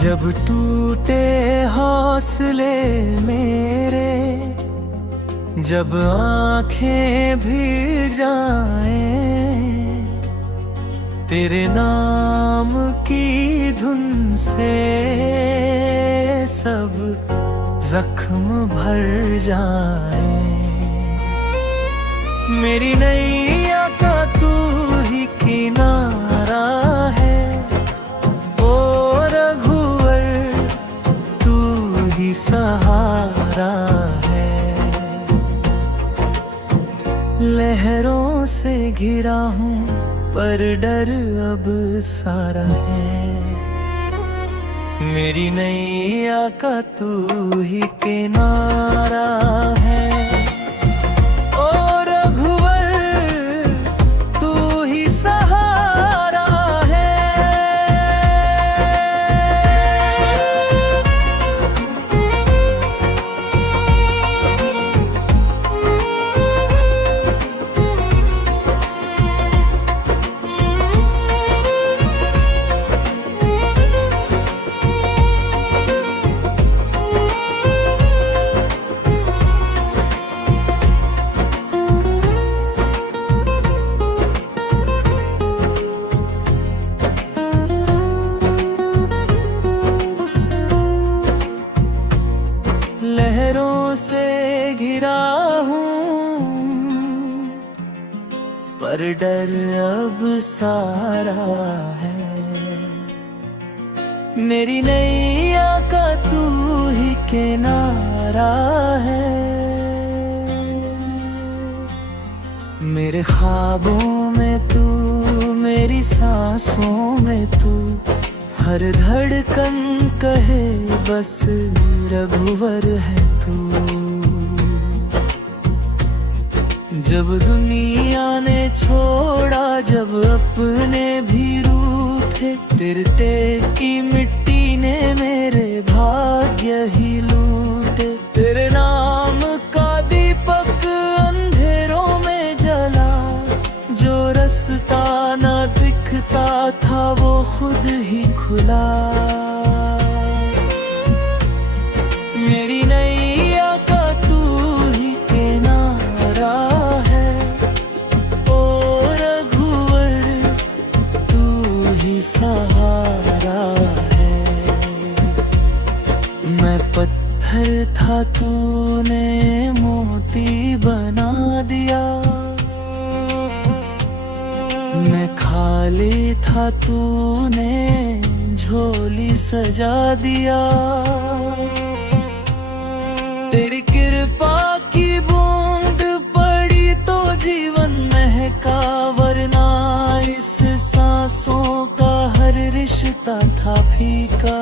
जब टूटे हौसले मेरे, जब आंखें भीग जाएं, तेरे नाम की धुन से सब जख्म भर जाएं। मेरी नैया का तू ही किनारा है, ओ रघुवर तू ही सहारा है। लहरों से घिरा हूँ पर डर अब सारा है। मेरी नैया का तू ही किनारा है, ओ रघुवर तू ही सहारा है। लहरों से घिरा हूँ पर डर अब सारा है। मेरी नैया का तू ही किनारा है। मेरे ख्वाबों में तू, मेरी सांसों में तू, हर धड़कन कहे बस रघुवर है तू। जब दुनिया ने छोड़ा, जब अपने भी रूठे, तिरते की मिट्टी ने मेरे भाग्य ही लूटे। तेरे नाम का दीपक अंधेरों में जला, जो रास्ता ना दिखता था वो खुद ही खुला। मेरी नैया का तू ही किनारा है, ओ रघुवर तू ही सहारा है। मैं पत्थर था तूने मोती बना दिया, मैं खाली था तूने झोली सजा दिया। तेरी कृपा की बूंद पड़ी तो जीवन महका, वरना इस सांसों का हर रिश्ता था फीका।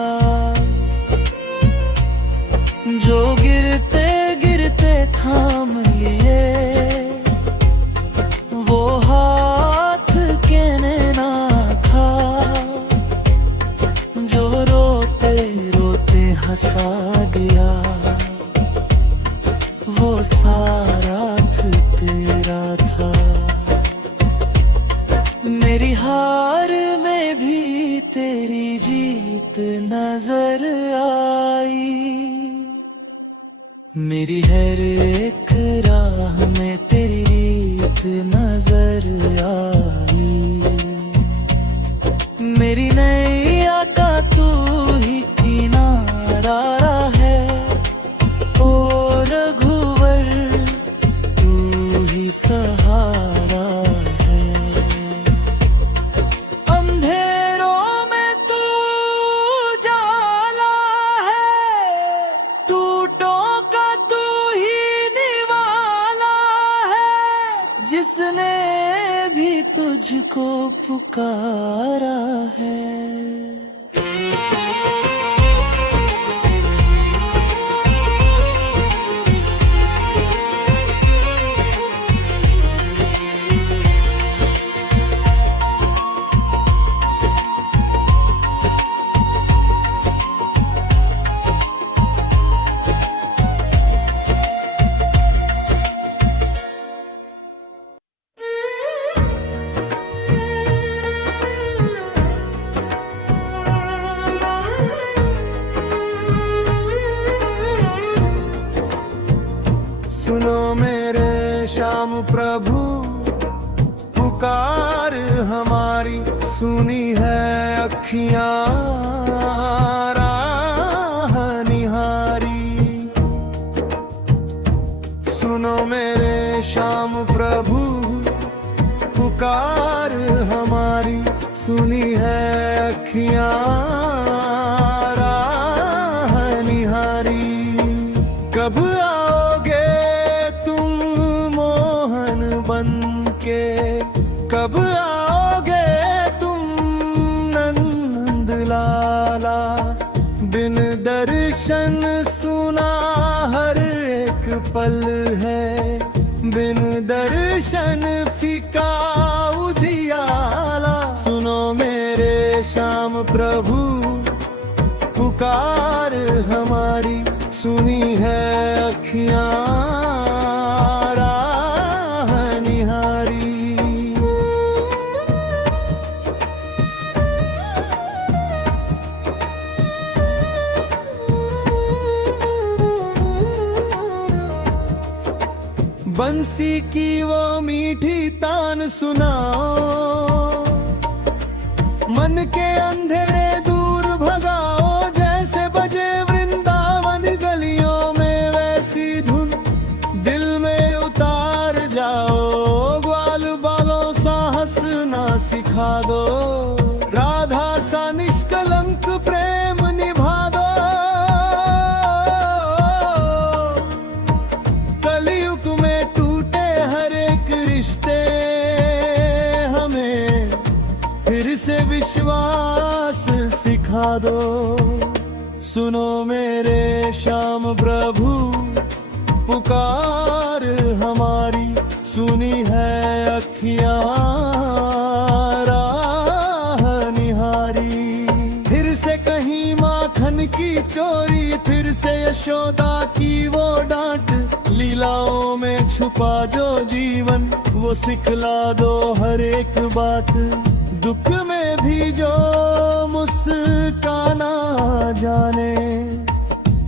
जो गिरते गिरते थाम लिए, वो हाथ कहने ना था, जो रोते रोते हंसा गया, वो सारा तेरा था। मेरी हार में भी तेरी जीत नजर आई, मेरी हर एक राह में तेरी रीत नजर आई। मेरी नैया का तू ही किनारा है, ओ रघुवर तू ही सहारा है। अंधेरों में तू जाला है, टूटों का तू ही निवाला है। जिसने भी तुझको पुकारा है। प्रभु पुकार हमारी, सुनी है अखियां राह निहारी। सुनो मेरे श्याम प्रभु पुकार हमारी, सुनी है अखियां राह निहारी। कब आओगे तुम मोहन बनके, कब आओगे तुम नंद लाला। बिन दर्शन सुना हर एक पल है, बिन दर्शन फीका उजियाला। सुनो मेरे श्याम प्रभु पुकार हमारी, सुनी है अखियां राह निहारी। बंसी की वो मीठी तान सुनाओ, मन के अंधेरे दूर भगाओ। जैसे बजे वृंदावन गलियों में वैसी धुन दिल में उतार जाओ। ग्वाल बालों सा हंसना सिखा दो, राधा सा निष्कलंक प्रेम निभा दो। कलयुग में टूटे हर एक रिश्ते, हमें फिर से विश्वास सिखा दो। सुनो मेरे श्याम प्रभु पुकार हमारी, सुनी है अखियां राह निहारी। फिर से कहीं माखन की चोरी, फिर से यशोदा की वो डांट। लीलाओं में छुपा जो जीवन, वो सिखला दो हर एक बात। दुख में भी जो मुस्काना जाने,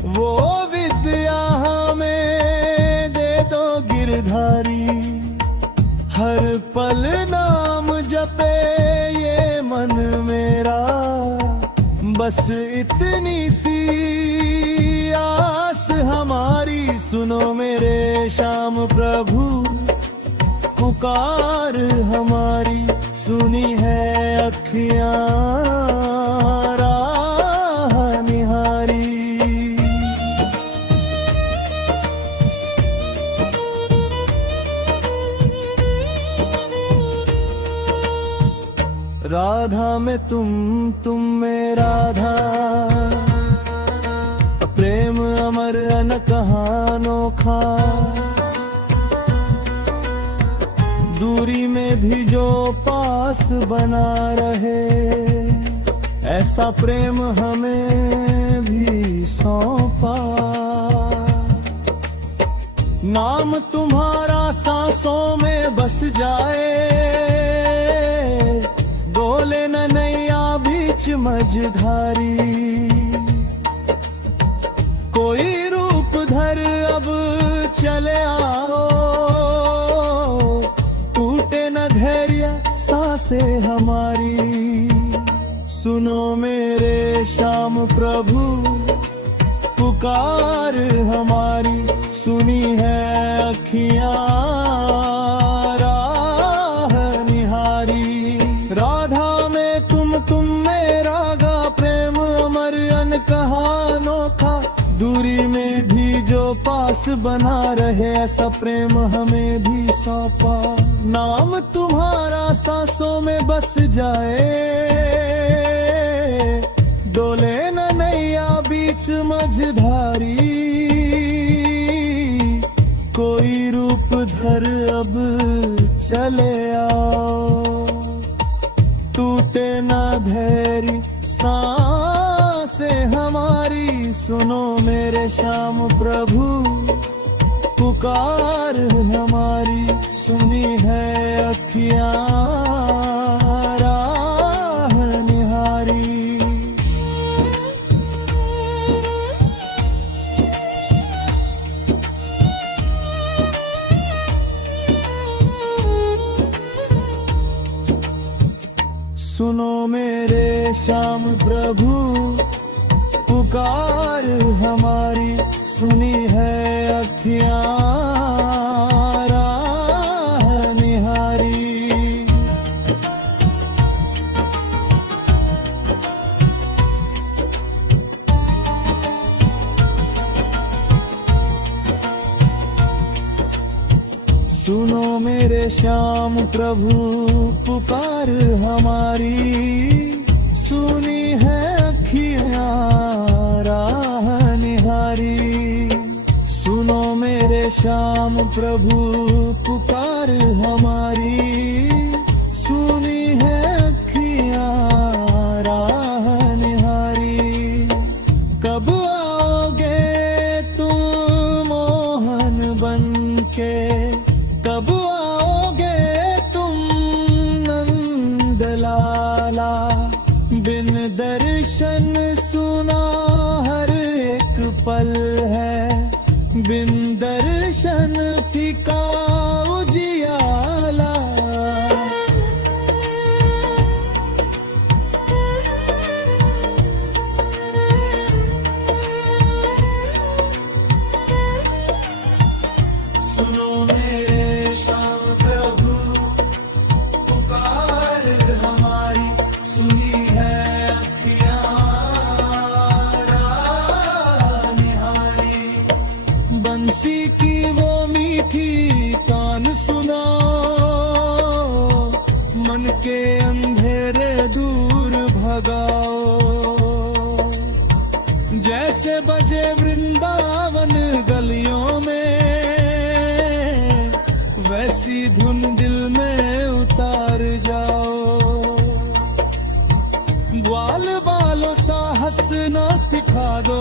वो विद्या हमें दे दो गिरधारी। हर पल नाम जपे ये मन मेरा, बस इतनी सी आस हमारी। सुनो मेरे श्याम प्रभु पुकार हमारी, सुनी है अखियां राह निहारी। राधा में तुम में राधा, प्रेम अमर अनकहा अनोखा। दूरी में भी जो पास बना रहे, ऐसा प्रेम हमें भी सौंपा। नाम तुम्हारा सांसों में बस जाए, डोले न नैया बीच मझधारी। कोई रूप धर अब चले आओ, टूटे न धैर्य सांसें हमारी। सुनो मेरे श्याम प्रभु पुकार हमारी, सुनी है अखियां राह निहारी। राधा में तुम में रागा, प्रेम अमर अनकहा अनोखा। दूरी में भी जो पास बना रहे, ऐसा प्रेम हमें भी सौंपा। नाम तुम्हारा सांसों में बस जाए, डोले न नैया बीच मझधारी। कोई रूप धर अब चले आओ, टूटे न धैर्य सांसें हमारी। सुनो मेरे श्याम प्रभु पुकार हमारी, सुनी है अखियां राह निहारी। सुनो मेरे श्याम प्रभु पुकार हमारी, सुनी है अखियां राह निहारी। सुनो मेरे श्याम प्रभु पुकार हमारी, सुनी है अखियां राह निहारी। सुनो मेरे श्याम प्रभु पुकार हमारी, सुनी है अखियां राह निहारी। कब आओगे तुम मोहन बनके, कब आओगे तुम नंदलाला। बिन दर्शन सुना हर एक पल है, बिन दर्शन फीका उजियाला। सुनो मेरे श्याम प्रभु पुकार हमारी, सुनी है अखियां राह निहारी। बंसी की वो मीठी तान सुनाओ, मन के अंधेरे दूर भगाओ। जैसे बजे वृंदावन गलियों में, वैसी धुन दिल में उतार जाओ। ग्वाल बालों सा हंसना सिखा दो,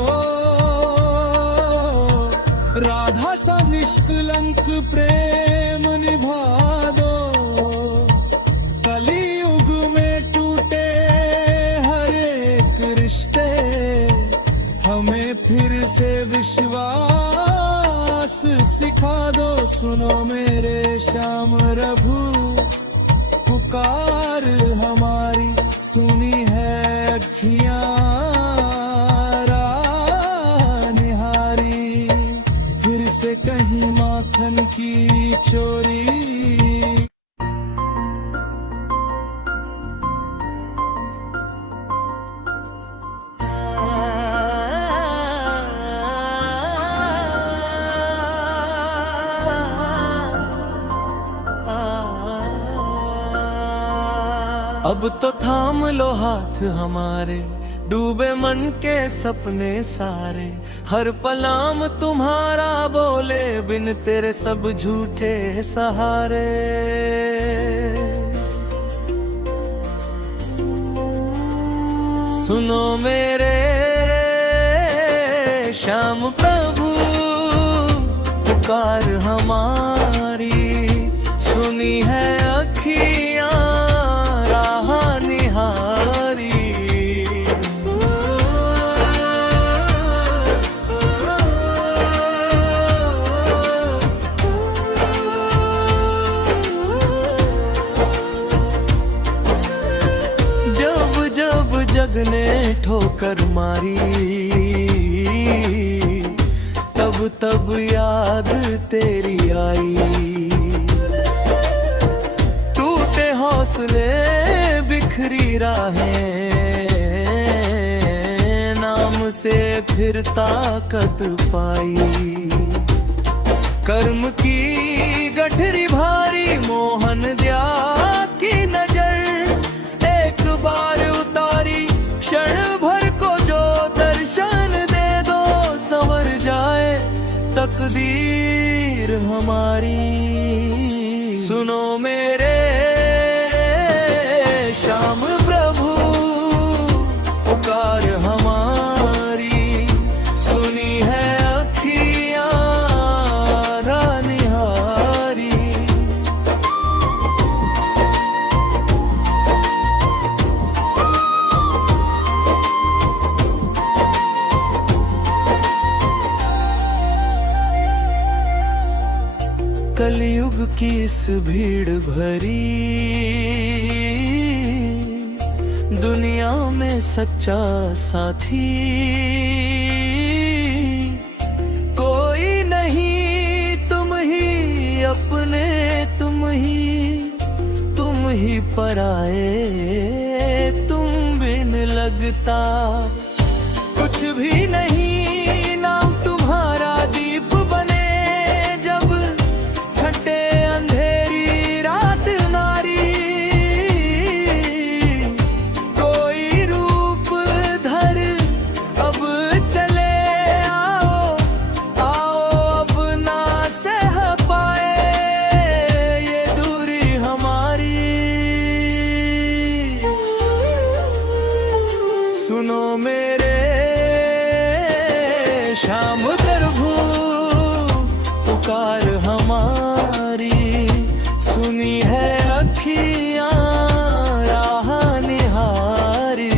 राधा सा निष्कलंक प्रेम निभा दो। कलियुग में टूटे हर एक रिश्ते, हमें फिर से विश्वास सिखा दो। सुनो मेरे श्याम प्रभु पुकार हमारी, सुनी है अखियां राह निहारी। फिर से कहीं माखन की चोरी। अब तो थाम लो हाथ हमारे, डूबे मन के सपने सारे। हर पलाम तुम्हारा बोले, बिन तेरे सब झूठे सहारे। सुनो मेरे श्याम प्रभु पुकार हमारी, सुनी है अखियां राह निहारी। जब जब जग ने ठोकर मारी, तब तब याद तेरी आई। टूटे हौसले बिखरी राहें, नाम से फिर ताकत पाई। कर्म की गठरी भारी, मोहन दया की नजर एक बार उतारी। क्षण भर को जो दर्शन दे दो, संवर जाए तकदीर हमारी। सुनो मेरे श्याम प्रभु पुकार हमारी, सुनी है अखियां राह निहारी। कलयुग की इस भीड़ भरी दुनिया में सच्चा साथी कोई नहीं, तुम ही अपने, तुम ही पराए, तुम बिन लगता कुछ भी नहीं। नाम तुम्हारा दीप बने जब छटे अंधेरी रात नारी, कोई रूप धर अब चले आओ, अब ना सह पाए ये दूरी हमारी। सुनो मेरे श्याम प्रभु पुकार हमारी, सुनी है अखियां राह निहारी।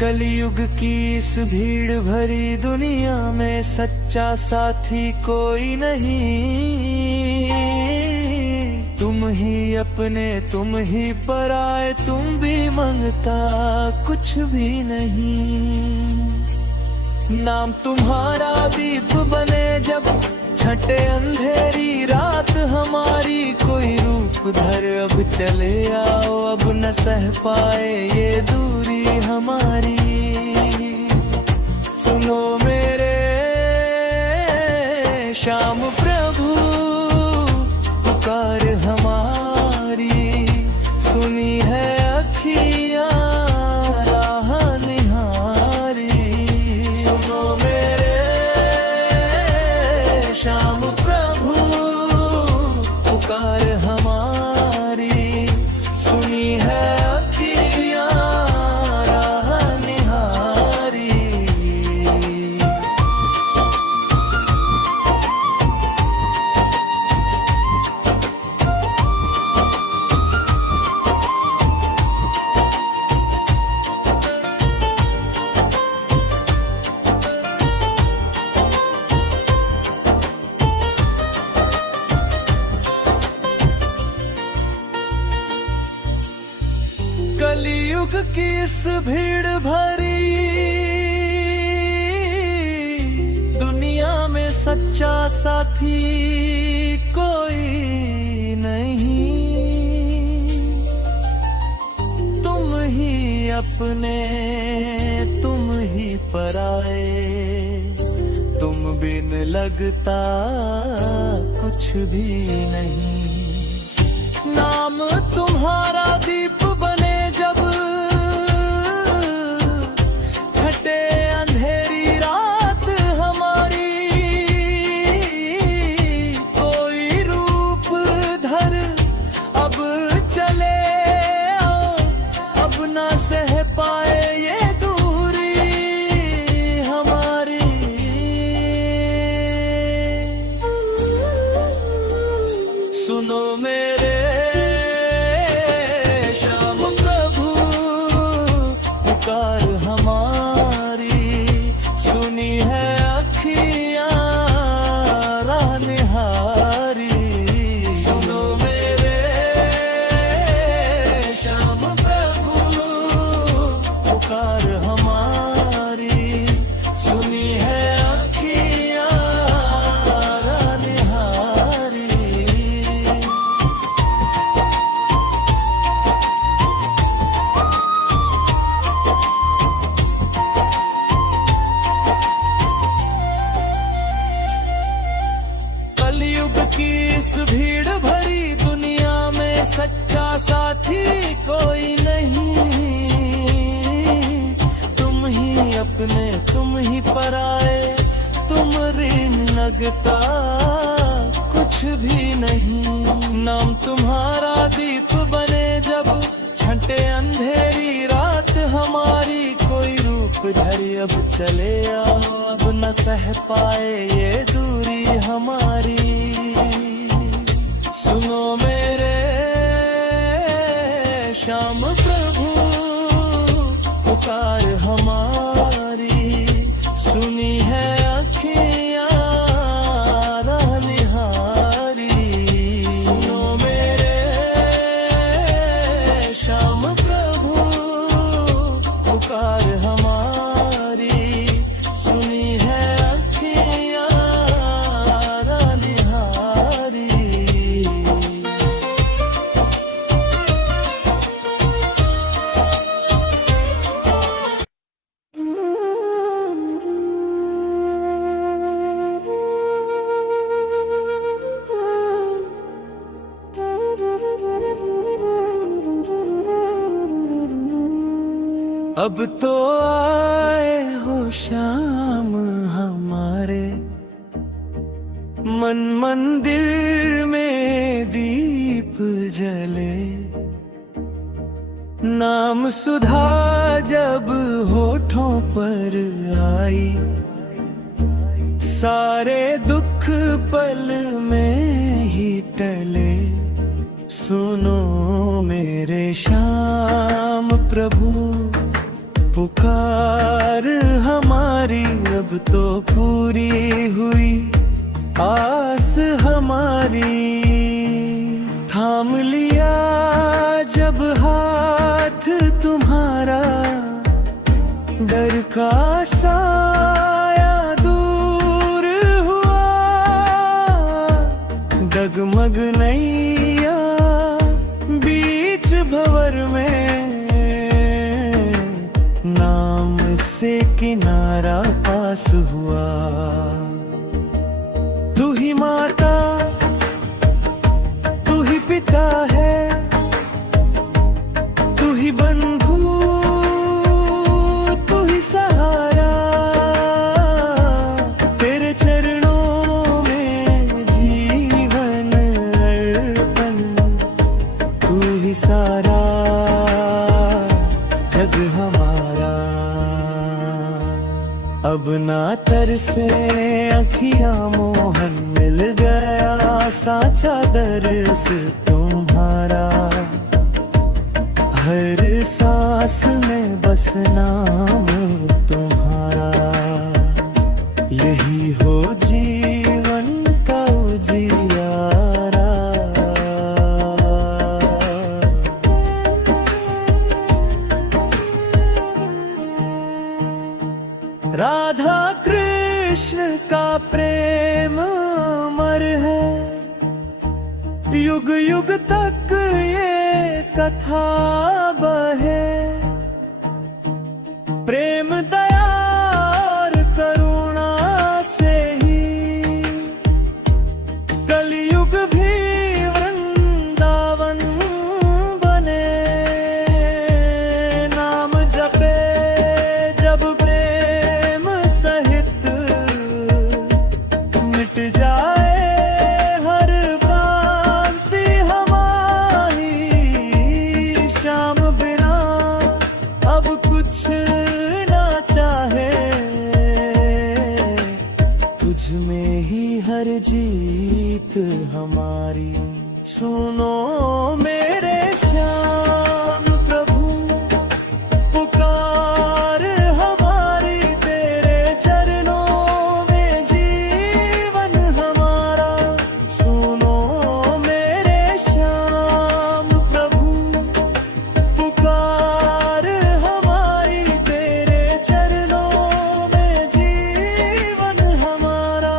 कलयुग की इस भीड़ भरी दुनिया में सच्चा साथी कोई नहीं। तुम ही अपने, तुम ही पराए, तुम भी मांगता कुछ भी नहीं। नाम तुम्हारा दीप बने जब छटे अंधेरी रात हमारी, कोई रूप धर अब चले आओ, अब न सह पाए ये दूरी हमारी। सुनो मेरे श्याम प्रभु पुकार हमारी, सुनी है अखियां राह निहारी। सुनो मेरे श्याम प्रभु पुकार हमारी, सुनी है अखियां राह निहारी। कलयुग की इस भीड़ भरी दुनिया में सच्चा साथी कोई नहीं। तुम ही अपने, तुम ही पराए, तुम बिन लगता कुछ भी नहीं। नाम तुम्हारा दीप बने जब छटे अंधेरी रात हमारी, कोई रूप धर अब चले आओ, अब ना सह पाए ये दूरी हमारी। सुनो मेरे श्याम प्रभु पुकार हमारी, सुनी है अखियां राह निहारी। सुनो मेरे श्याम प्रभु पुकार हमारी, सुनी है अखियां राह निहारी। कलयुग की इस भीड़ भरी दुनिया में सच्चा साथी कोई नहीं। तुम दीप धरी अब चले आओ, अब न सह पाए ये दूरी हमारी। सुनो मेरे श्याम प्रभु पुकार हमारी, सुनी है अखियाँ राह निहारी। सुनो मेरे श्याम प्रभु पुकार हमारी, सुनी है अखियाँ राह निहारी। अब तो आए हो श्याम हमारे, मन मंदिर में दीप जले। नाम सुधा जब होठों पर आई, सारे दुख पल में ही टले। सुनो मेरे श्याम प्रभु पुकार हमारी, अब तो पूरी हुई आस हमारी। थाम लिया जब हाथ तुम्हारा, डर का साया दूर हुआ। डगमग नैया बीच भंवर में, नाम से किनारा पास हुआ। तू ही माता तू ही पिता है, तू ही बंधु तू ही सहारा। तेरे चरणों में जीवन अर्पण, तू ही सारा जग हमारा। अब ना तरसे अखियां मोहन, मिल गया साचा दर्श तुम्हारा। हर सांस में बस नाम तुम्हारा, यही हो जीवन का उजियारा। राधा कृष्ण का प्रेम अमर है, युग युग तक ये कथा बहे। प्रेम दया और करुणा से ही कलयुग भी वृंदावन बने। नाम जपे जब प्रेम सहित, मिट जाए हर भ्रांति हमारी। श्याम बिना अब कुछ ना चाहे, तुझ में ही हर जीत हमारी। सुनो मेरे श्याम प्रभु पुकार हमारी, तेरे चरणों में जीवन हमारा। सुनो मेरे श्याम प्रभु पुकार हमारी, तेरे चरणों में जीवन हमारा।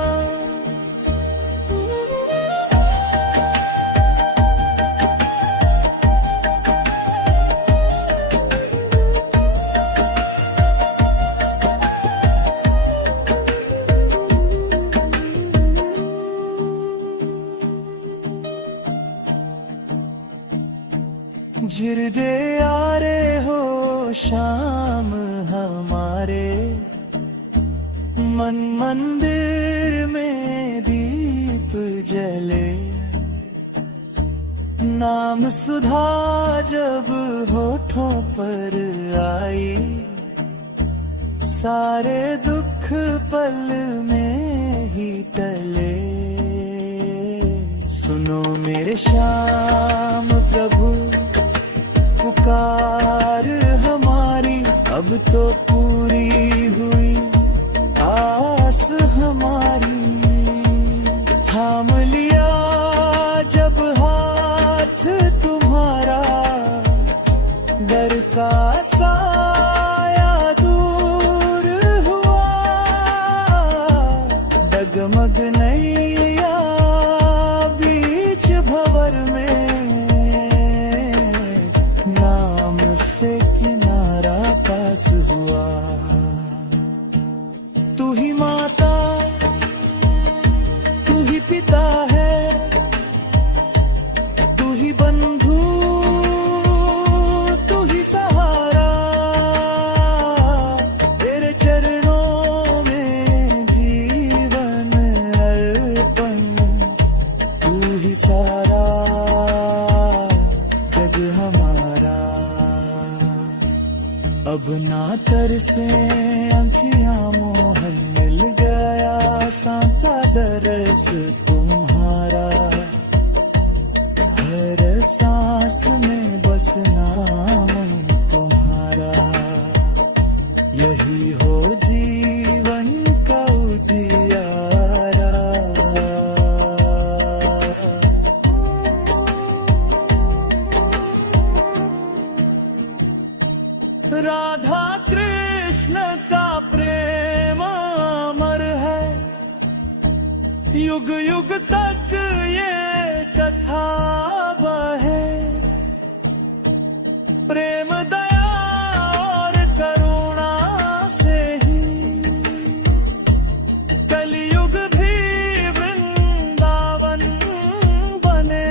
जिरदे यारे हो शाम हमारे, मन मंदिर में दीप जले। नाम सुधा जब होठों पर आई, सारे दुख पल में ही टले। सुनो मेरे श्याम प्रभु पुकार हमारी, अब तो पूरी हुई आस हमारी। थाम लिया जब हाथ तुम्हारा, डर का साया दूर हुआ। डगमग नैया बीच भंवर में, नाम से किनारा पास हुआ। तू ही माता तू ही पिता है, तू ही बंधु तू ही सहारा। तेरे चरणों में जीवन अर्पण, तू ही सारा जग हमारा। अब ना तरसे आँखियाँ मोहन, मिल गया सांचा दरस तुम्हारा। हर सांस में बस नाम तुम्हारा, यही हो जीवन का उजियारा। राधा कृष्ण का प्रेम अमर है, युग युग तक ये कथा बहे। प्रेम दया और करुणा से ही कलयुग भी वृंदावन बने।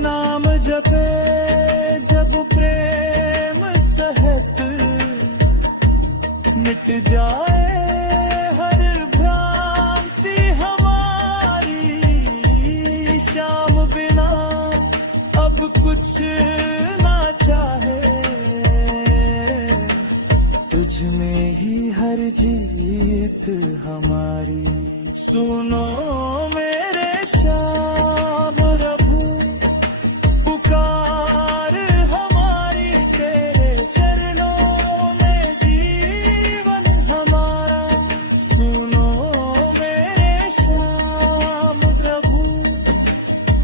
नाम जपे जब प्रेम सहत, मिट जाए हर भ्रांति हमारी। श्याम बिना अब कुछ ना चाहे, तुझ में ही हर जीत हमारी। सुनो मेरे श्याम प्रभु पुकार हमारी, तेरे चरणों में जीवन हमारा। सुनो मेरे श्याम प्रभु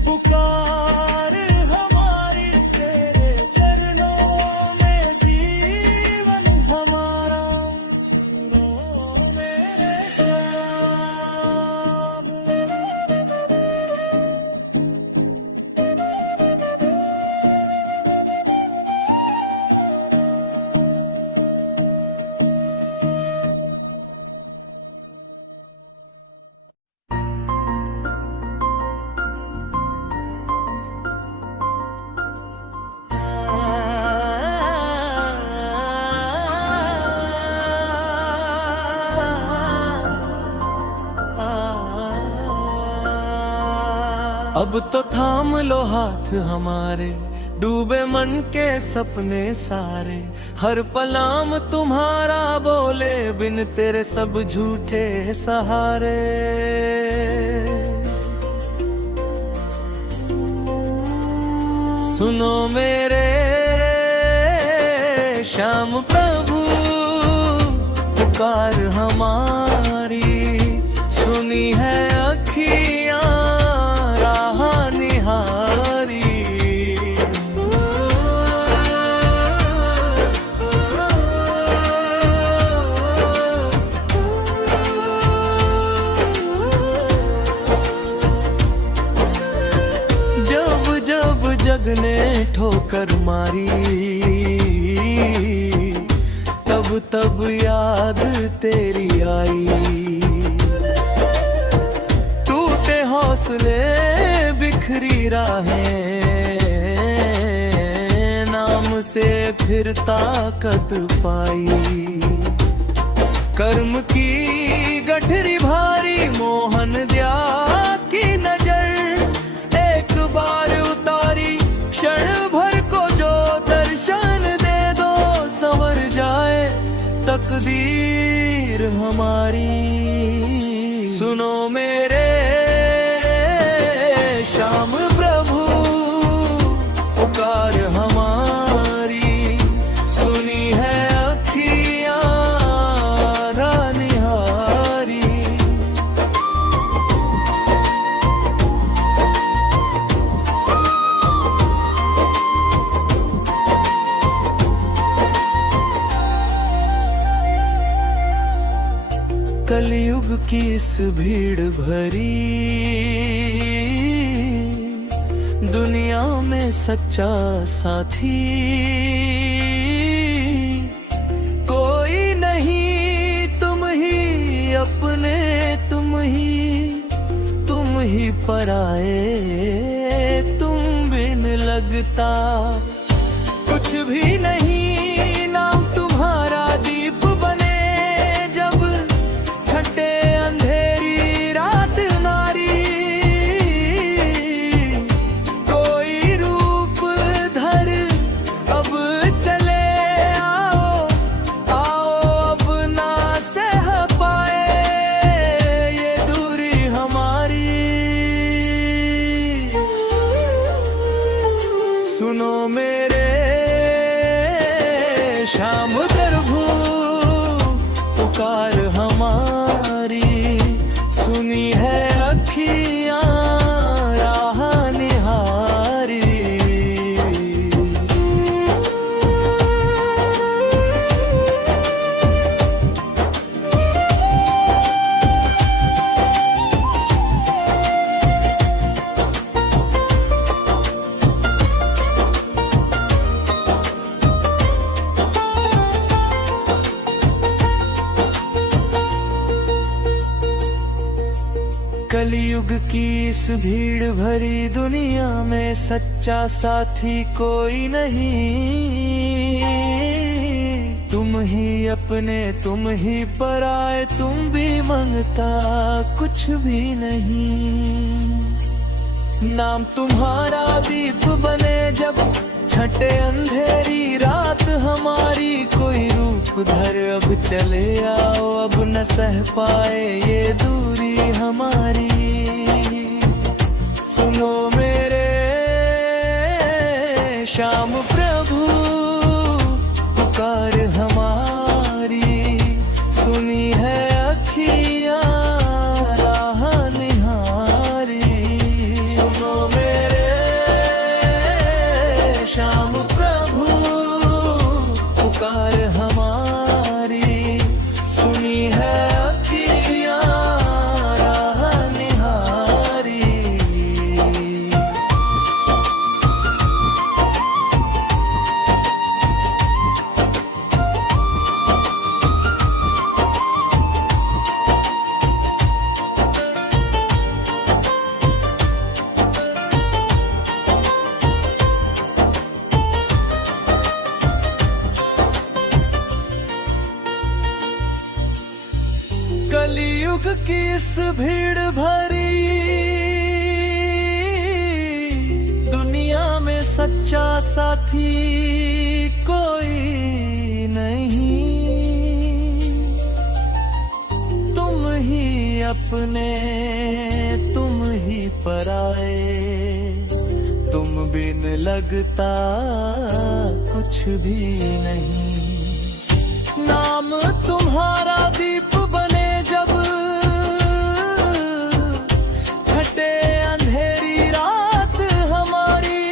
पुकार हमारी, तेरे चरणों में जीवन हमारा। सुनो मेरे श्याम। अब तो थाम लो हाथ हमारे, डूबे मन के सपने सारे। हर पलाम तुम्हारा बोले, बिन तेरे सब झूठे सहारे। सुनो मेरे श्याम प्रभु पुकार हमारी। सुनी है अखियाँ राह निहारी। जब जब जग ने ठोकर मारी, तब तब याद तेरी आई। टूटे हौसले बिखरी राहें, नाम से फिर ताकत पाई। कर्म की गठरी भारी, मोहन दया की नजर एक बार उतारी। क्षण भर को जो दर्शन दे दो, संवर जाए तकदीर हमारी। सुनो मेरे श्याम प्रभु पुकार हमारी, सुनी है अखियां रानिहारी। कलयुग की इस भीड़ भरी दुनिया में सच्चा साथी कोई नहीं, तुम ही अपने, तुम ही पराए, तुम बिन लगता कुछ भी नहीं। नाम तुम्हारा दीप बने जब छठे अंधेरी रात नारी, कोई रूप धर अब चले आओ, अब ना सह पाए ये दूरी हमारी। सुनो मेरे श्याम प्रभु पुकार हमारी, सुनी है अखियां राह निहारी। कलयुग की इस भीड़ भरी दुनिया में सच्चा साथी कोई नहीं, तुम ही अपने, तुम ही पराए, तुम भी मांगता कुछ भी नहीं। नाम तुम्हारा दीप बने जब छठे अंधेरी रात हमारी, कोई रूप धर अब चले आओ, अब न सह पाए ये दूरी हमारी। सुनो मेरे श्याम प्रभु पुकार हमारी, सुनी है अखियां राह निहारी। सुनो मेरे श्याम प्रभु पुकार हमारी, सुनी है अखियां राह निहारी। कलयुग की इस भीड़ भरी दुनिया में सच्चा साथी कोई नहीं, तुम ही अपने, तुम ही पराए, तुम बिन लगता कुछ भी नहीं। नाम तुम्हारा दीप बने जब छठे अंधेरी रात हमारी,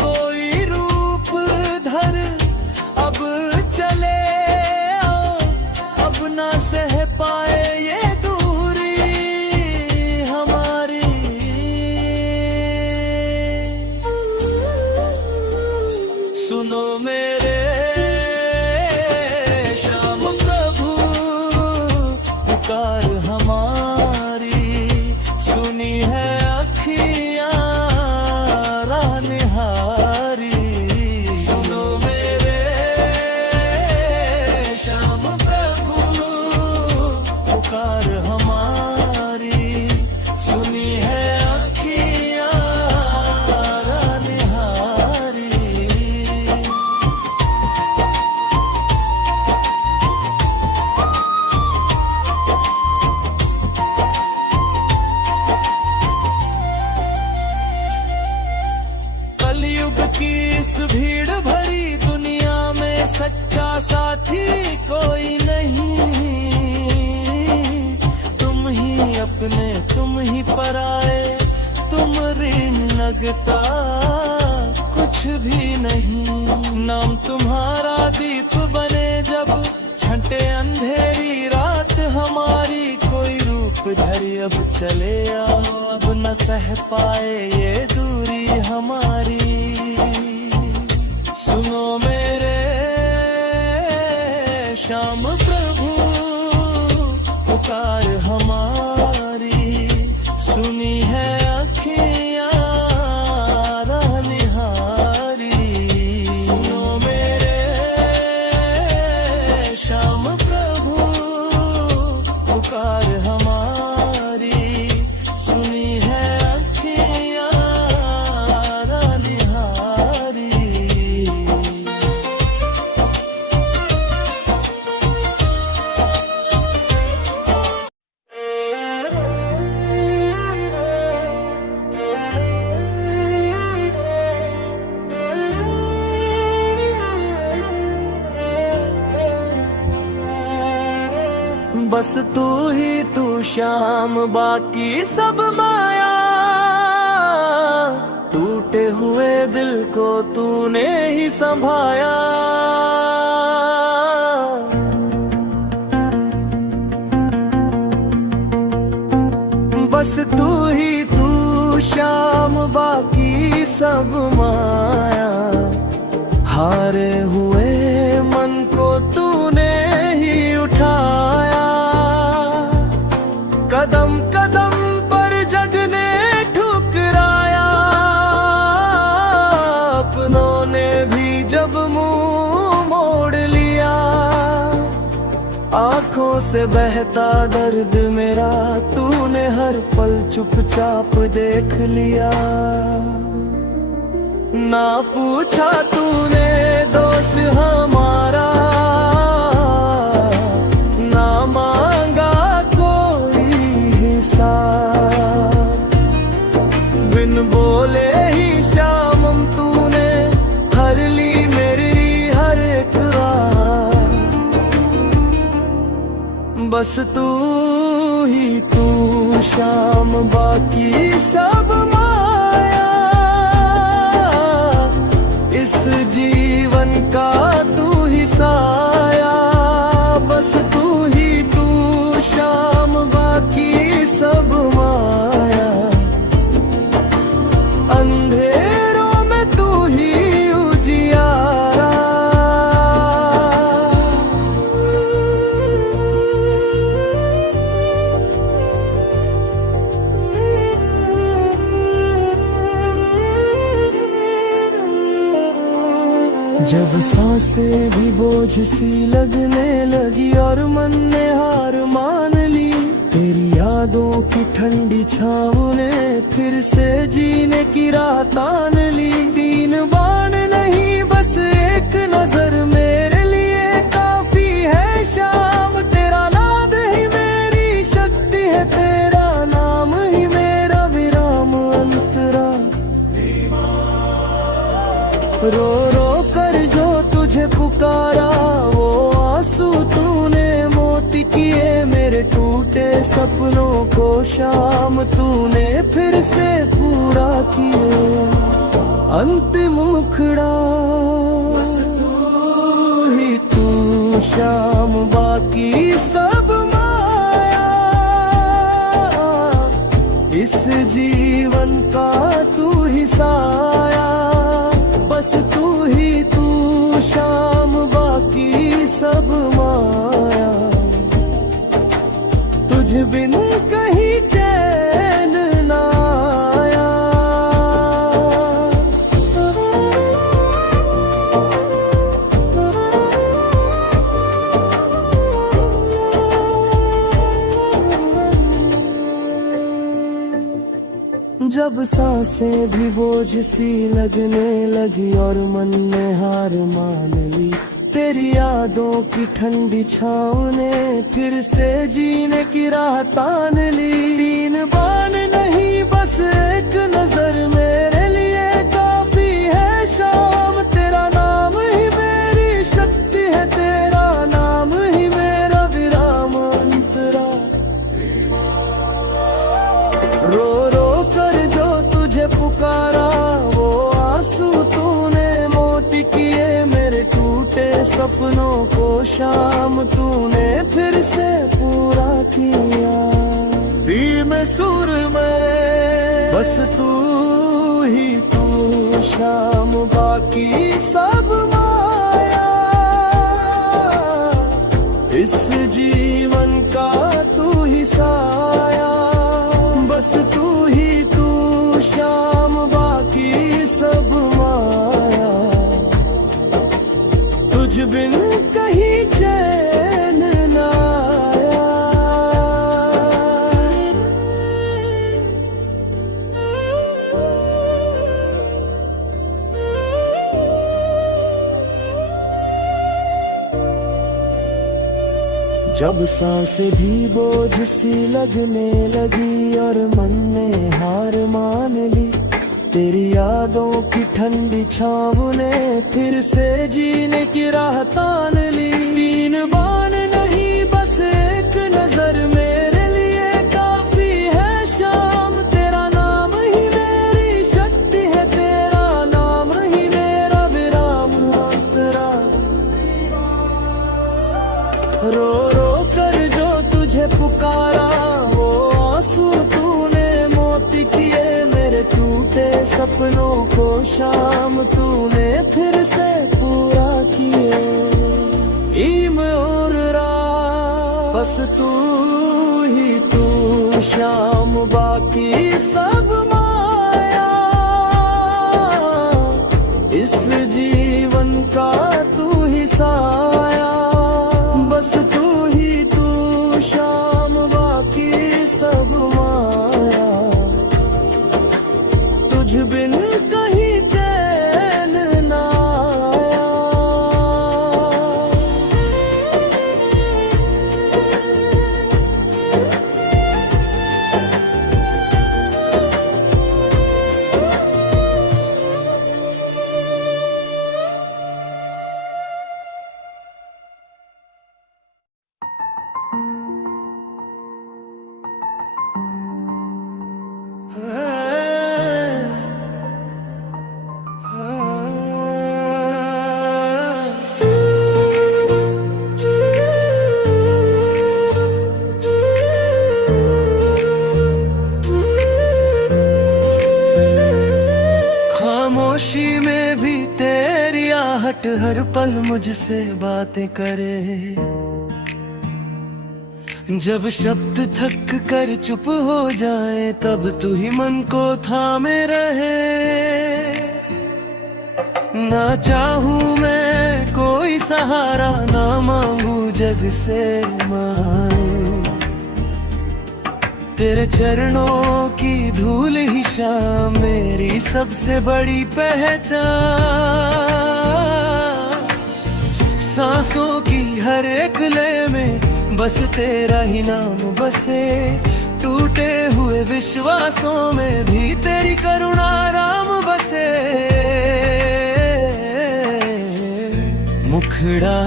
कोई रूप धर अब चले आओ, अब ना सह पाए ये दूरी हमारी। सुनो तुम ही पराए, तुम ऋण लगता कुछ भी नहीं। नाम तुम्हारा दीप बने जब छंटे अंधेरी रात हमारी, कोई रूप धरी अब चले आओ, अब न सह पाए ये दूरी हमारी। सुनो मेरे श्याम प्रभु पुकार हमारी, सुनी है अखियाँ राह निहारी। सुनो मेरे श्याम प्रभु पुकार हमारी, सुनी है अखियाँ राह निहारी। बस तू ही तू श्याम, बाकी सब माया। टूटे हुए दिल को तूने ही संभाया। बस तू ही तू श्याम, बाकी सब माया। हारे हुए मन को तूने ही उठाया। कदम कदम पर जग ने ठुकराया, अपनों ने भी जब मुंह मोड़ लिया। आंखों से बहता दर्द मेरा तूने हर पल चुपचाप देख लिया। ना पूछा तूने दोष हमारा, ना मांगा कोई हिसाब। बिन बोले ही श्यामम तूने हर ली मेरी हर एक राह। बस तू ही तू श्याम, बाकी सब माया। इस जीवन का तू ही साया। बस तू ही तू श्याम, बाकी सब माया। अंधेरों में तू ही उजियारा। जब सांसें भी बोझ सी लगने लगी और मन ने हार मान ली, तेरी यादों की ठंडी छाँव ने फिर से जीने की राह तान ली। तीन बाण नहीं बस एक नजर मेरे लिए काफी है श्याम। तेरा नाद ही मेरी शक्ति है, तेरा नाम ही मेरा विराम अंतरा। रो रो कर जो तुझे पुकारा, वो आंसू तूने मोती किए। मेरे टूटे सपनों को शाम तूने फिर से पूरा किया। अंतिम मुखड़ा तू ही तू शाम, बाकी सब माया। इस जीवन का तू ही साया। बस तू ही तू शाम, बाकी सब माया। तुझ बिन कहीं चैन ना आया। जब सांसें भी बोझ सी लगने लगी और मन ने हार मान ली, तेरी यादों की ठंडी छाँव ने फिर से जीने की राह तान ली। तीन बाण नहीं बस एक नजर मेरे लिए काफी है शाम। तेरा नाम ही मेरी शक्ति है, तेरा नाम ही मेरा विराम अंतरा। सपनों को शाम तूने फिर से पूरा किया। पी में सुर में बस तू ही तू, शाम बाकी सब माया। इस जीवन का तू ही साया, बस तू ही तू, शाम बाकी सब माया। तुझ बिन कहीं चैन न आया। जब सांसें भी बोझ सी लगने लगी और मन ने हार मान ली, तेरी यादों की ठंडी छाँव ने फिर से जीने की राह तान ली। तीन बान नहीं बस एक नजर मेरे लिए काफी है शाम। तेरा नाम ही मेरी शक्ति है, तेरा नाम ही मेरा विराम। तेरा रो रो कर जो तुझे पुकारा, वो आंसू तूने मोती किए। मेरे टूटे सपनों को शाम तूने फिर से पूरा किए। ईम और रात बस तू ही तू, शाम बाकी सब माया। इस जीवन का तू ही साया, बस तू ही तू, शाम बाकी सब माया। तुझ बिन कहीं चैन न आया। खामोशी में भी तेरी आहट हर पल मुझसे बातें करे। जब शब्द थक कर चुप हो जाए तब तू ही मन को थामे रहे। ना चाहूं मैं कोई सहारा, ना मांगू जग से मान। तेरे चरणों की धूल ही शाम मेरी सबसे बड़ी पहचान। सांसों की हर एक लय में बस तेरा ही नाम बसे। टूटे हुए विश्वासों में भी तेरी करुणा राम बसे। मुखड़ा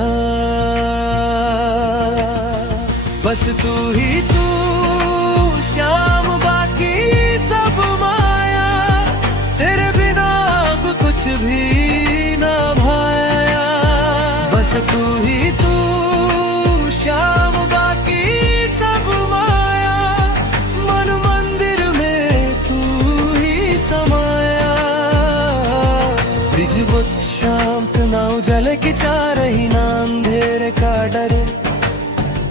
बस तू ही तू, शाम बाकी सब माया। तेरे बिना अब कुछ भी ना भाया। बस तू ही तू, शाम बाकी सब माया। मन मंदिर में तू ही समाया। ब्रिजवत शाम ना उजाले की चाह रही, ना अंधेरे का डर।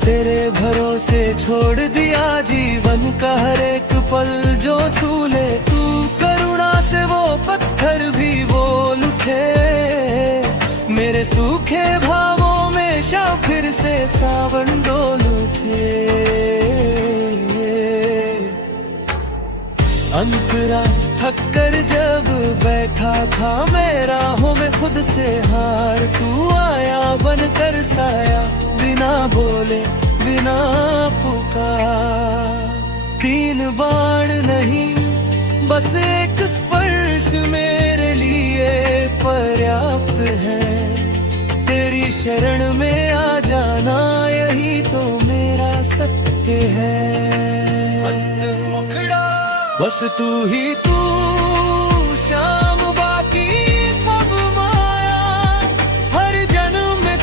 तेरे भरोसे छोड़ दिया जीवन का हर एक पल जो छू ले। तू करुणा से वो पत्थर भी बोल उठे। मेरे सूखे भावों में शाम फिर से सावन डोल उठे। अंतरा थक कर जब बैठा था मैं राहों में खुद से हार, तू आया बनकर साया। बिना बोले बिना पुकार, तीन बाण नहीं बस एक स्पर्श मेरे लिए पर्याप्त है। तेरी शरण में आ जाना यही तो मेरा सत्य है। बस तू ही तू, शाम बाकी सब माया। हर जन्म में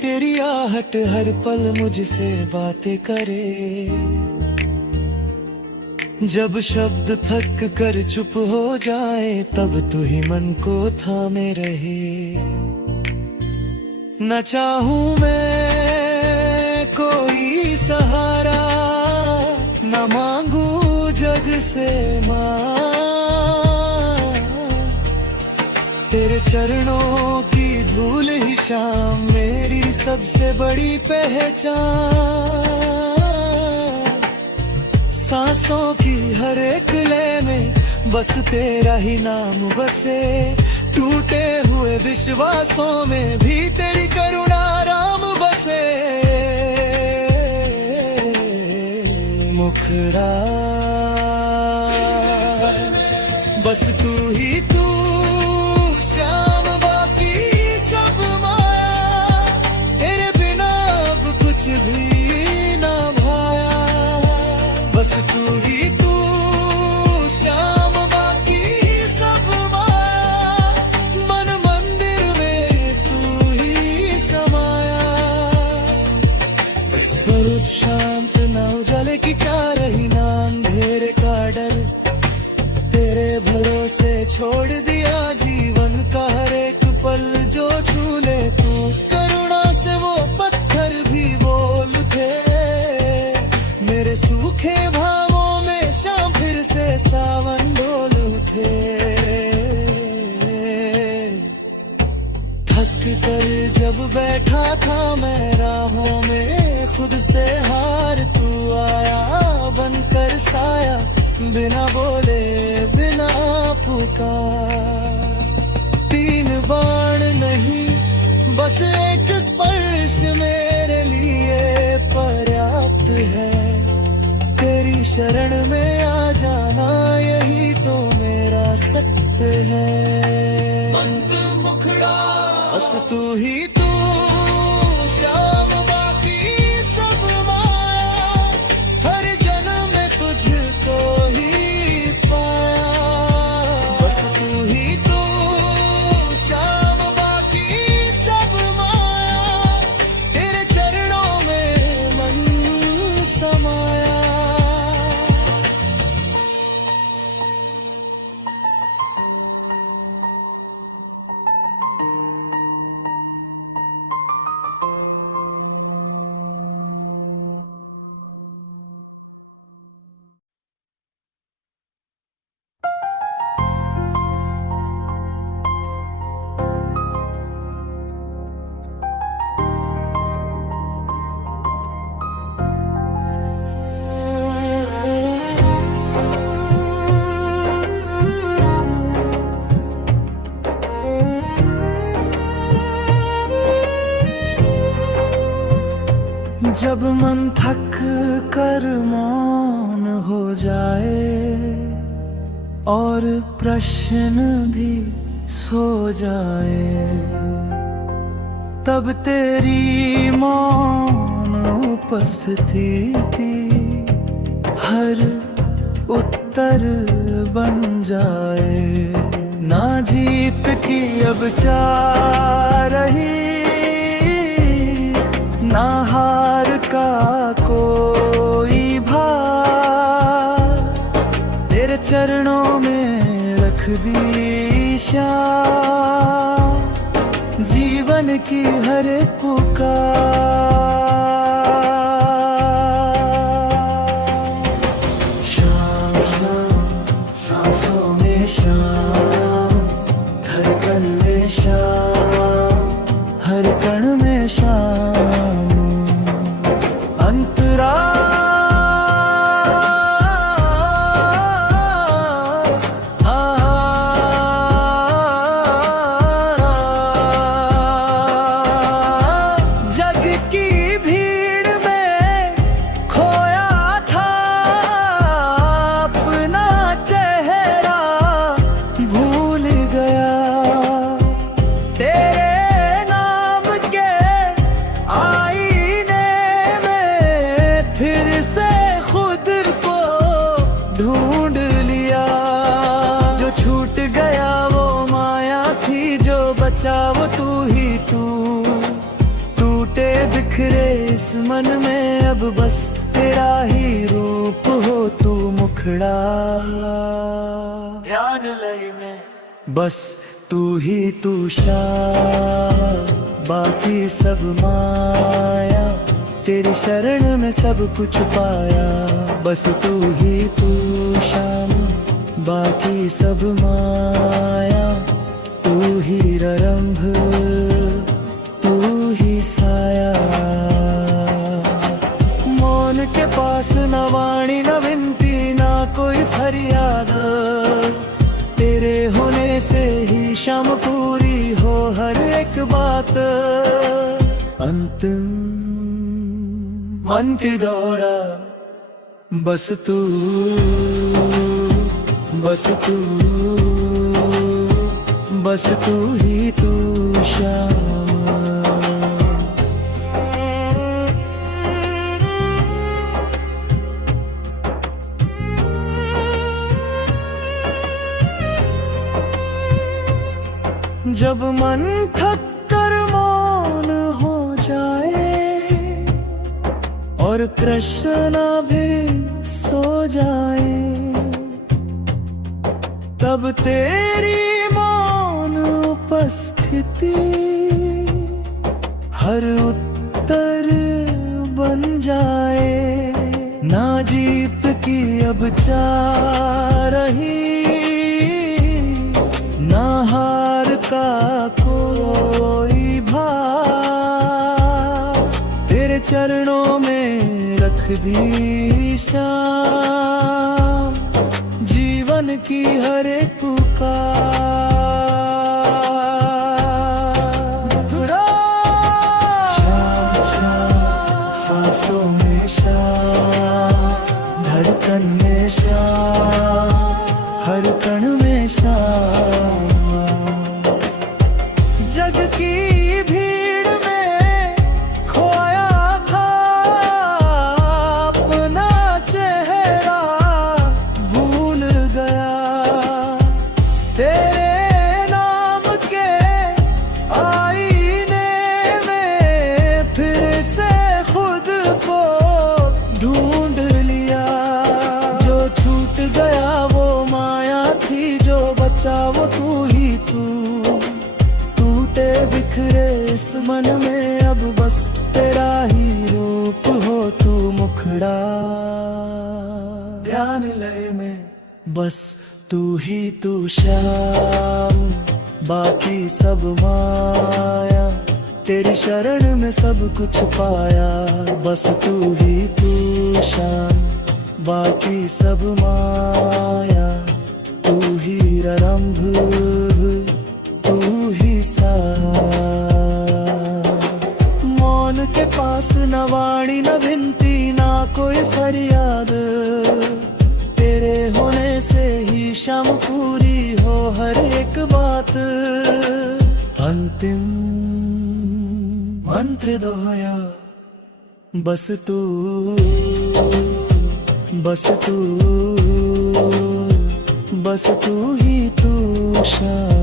तेरी आहट हर पल मुझसे बातें करे। जब शब्द थक कर चुप हो जाए तब तू ही मन को थामे रहे। न चाहूं मैं कोई सहारा, न मांगू जग से मां, तेरे चरणों की धूल ही शाम मेरी सबसे बड़ी पहचान। सांसों की हर एक लय में बस तेरा ही नाम बसे। टूटे हुए विश्वासों में भी तेरी करुणा राम बसे। मुखड़ा बस तू ही तू, श्याम बाकी सब माया। तेरे बिना अब कुछ भी ना भाया। बस तू ही तू, श्याम बाकी सब माया। मन मंदिर में तू ही समाया। पर शांत न उजाले की चाह रही ना अंधेरे का डर। तेरे भरोसे छोड़ दिया जीवन का हर एक पल जो छू ले तू। करुणा से वो पत्थर भी बोल उठे। मेरे सूखे भावों में शाम फिर से सावन डोल उठे। थक कर जब बैठा था मैं राहों में खुद से हार, तू आया बनकर साया। बिना बोले बिना पुकार। 3 बाण नहीं बस एक स्पर्श मेरे लिए पर्याप्त है। तेरी शरण में आ जाना यही तो मेरा सत्य है। मुखड़ा बस तू ही तू, श्याम बाकी सब माया। हर जन्म में तुझको ही पाया। बस तू ही तू, श्याम बाकी सब माया। तेरे चरणों में मन समाया। जब मन थक कर मौन हो जाए और प्रश्न भी सो जाए, तब तेरी मौन उपस्थिति हर उत्तर बन जाए। ना जीत की अब चाह रही, ना हार का कोई भार। तेरे चरणों में रख दी शाम जीवन की हर एक पुकार। शाम शाम सांसों में शाम, धड़कन में शाम, हर कण में शाम। अंतरा जग की भीड़ में खोया था अपना चेहरा भूल गया। तेरे नाम के आईने में फिर से खुद को ढूंढ लिया। जो छूट गया वो माया थी, जो बचा वो तू ही तू। बिखरे इस मन में अब बस तेरा ही रूप हो तू मुखड़ा। ध्यान लय में बस तू ही तू शाम, बाकी सब माया, तेरी शरण में सब कुछ पाया। बस तू ही तू शाम, बाकी सब माया, तू ही रंभ, तू ही साया। मौन के पास न वाणी न विनती ना कोई फरियाद, तेरे होने से ही शाम पूरी हो हर एक बात। अंतिम मन की दौड़ा बस तू, बस तू, बस तू ही तू शाम। जब मन थक कर मौन हो जाए और कृष्ण भी सो जाए, तब तेरी मौन उपस्थिति हर उत्तर बन जाए। ना जीत की अब चाह रही, ना हार का कोई भाव, तेरे चरणों में रख दी शाम, जीवन की हर एक पुकार। शाम शाम सांसों में शाम, धड़कन में शाम, हर कण में शाम। जग की भीड़ में खोया था अपना चेहरा, भूल गया तेरे नाम के आईने में, फिर से खुद को ढूंढ लिया। जो छूट गया वो माया थी, जो बचा वो तू ही तू। टूटे बिखरे इस मन में अब बस तेरा ही रूप हो तू मुखड़ा। ध्यान लय में बस तू ही तू शाम, बाकी सब माया, तेरी शरण में सब कुछ पाया। बस तू ही तू शाम, बाकी सब माया, तू ही रंभ, तू ही साया। मौन के पास न वाणी न विनती ना कोई फरियाद, तेरे होने से ही शाम पूरी हो हर एक बात। अंतिम मंत्र दोहया बस तू, बस तू, बस तू ही तू शाम।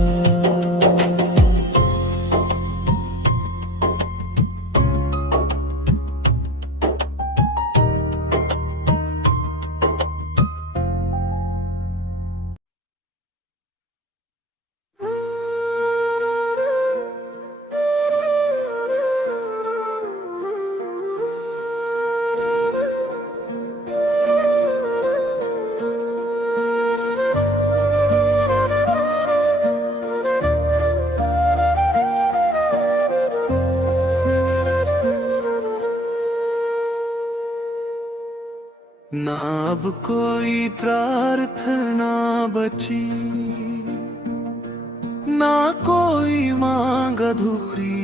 ना अब कोई प्रार्थना बची, ना कोई मांग अधूरी,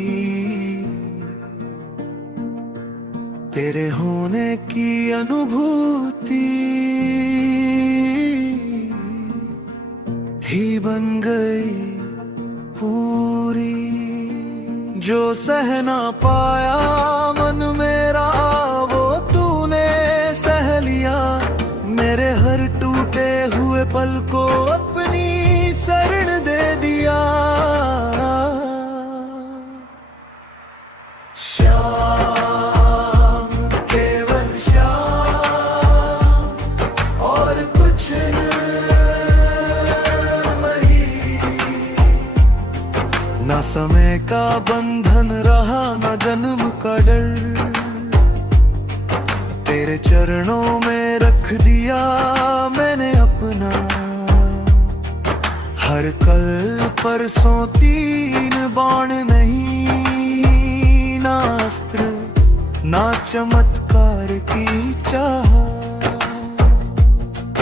तेरे होने की अनुभूति ही बन गई पूरी। जो सह ना पाया मन मेरा वो तूने सह लिया, मेरे हर टूटे हुए पल को अपनी शरण दे दिया। श्याम समय का बंधन रहा न जन्म का डर, तेरे चरणों में रख दिया मैंने अपना। हर कल परसों तीन बाण नहीं, ना अस्त्र ना चमत्कार की चाह,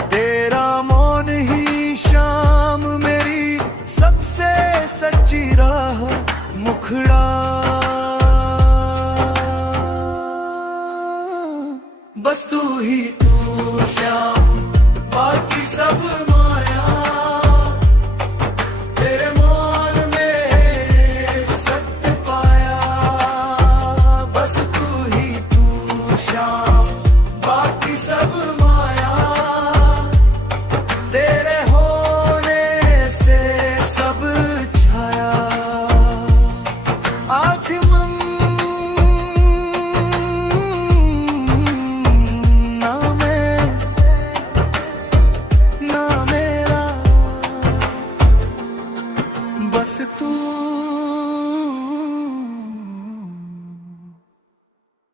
तेरा मौन ही शाम मेरी सबसे सच्ची राह, मुखड़ा बस तू ही तू श्याम, बाकी सब माया, तेरे मौन में सत्य पाया। बस तू ही तू श्याम, बाकी सब माया, तेरे होने से सब छाया। आत्मन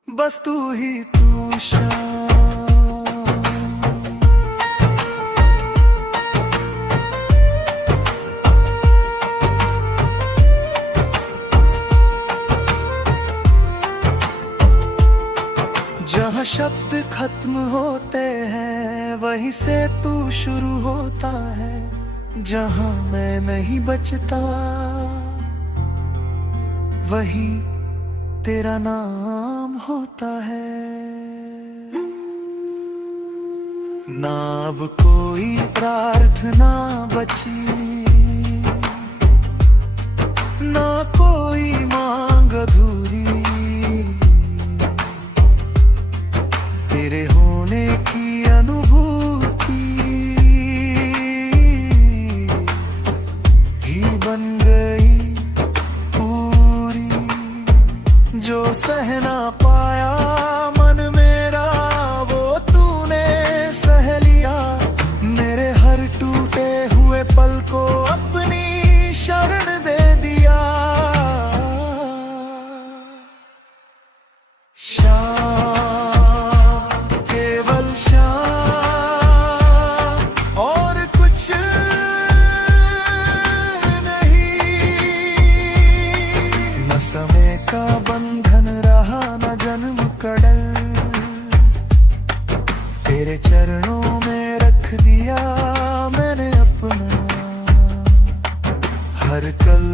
बस तू ही तू श्याम। जहाँ शब्द खत्म होते हैं वहीं से तू शुरू होता है, जहाँ मैं नहीं बचता वहीं तेरा नाम होता है। ना अब कोई प्रार्थना बची, ना कोई मांग अधूरी, तेरे होने की अनुभूति ही बन गई पूरी। जो सह ना पाया मन मेरा वो तूने सह लिया, मेरे हर टूटे हुए पल को अपनी शरण दे दिया। श्याम, केवल श्याम और कुछ नहीं। न समय का बंधन रहा न जन्म का डर, तेरे चरणों में रख दिया मैंने अपना। हर कल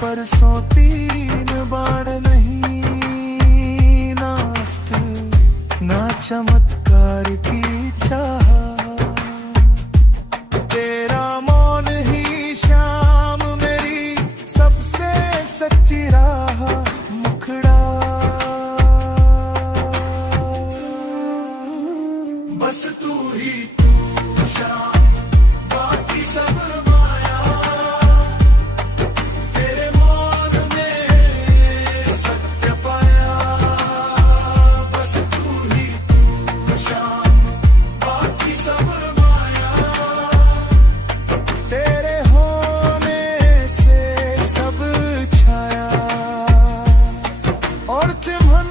परसों तीन बाण नहीं, ना अस्त्र ना चमत्कार की चाह, तेरा मौन ही शाम मेरी सबसे सच्ची राह, मुखड़ा बस तू ही तू श्याम, बाकी सब माया, तेरे मौन में सत्य पाया। बस तू ही तू श्याम, बाकी सब माया, तेरे होने से सब छाया। और तिमन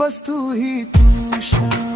बस तू ही तू श्याम।